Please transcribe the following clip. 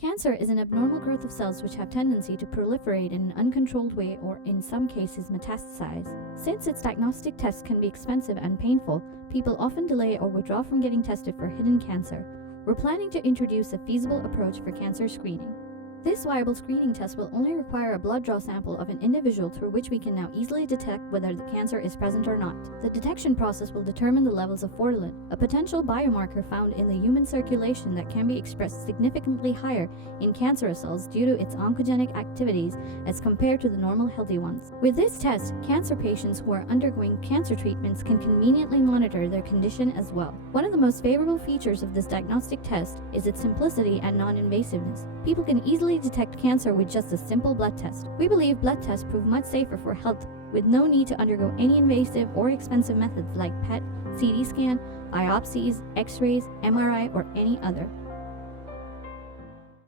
Cancer is an abnormal growth of cells which have tendency to proliferate in an uncontrolled way or, in some cases, metastasize. Since its diagnostic tests can be expensive and painful, people often delay or withdraw from getting tested for hidden cancer. We're planning to introduce a feasible approach for cancer screening. This viable screening test will only require a blood draw sample of an individual through which we can now easily detect whether the cancer is present or not. The detection process will determine the levels of Fortilin, a potential biomarker found in the human circulation that can be expressed significantly higher in cancerous cells due to its oncogenic activities as compared to the normal healthy ones. With this test, cancer patients who are undergoing cancer treatments can conveniently monitor their condition as well. One of the most favorable features of this diagnostic test is its simplicity and non-invasiveness. People can easily detect cancer with just a simple blood test. We believe blood tests prove much safer for health with no need to undergo any invasive or expensive methods like PET, CT scan, biopsies, X-rays, MRI, or any other.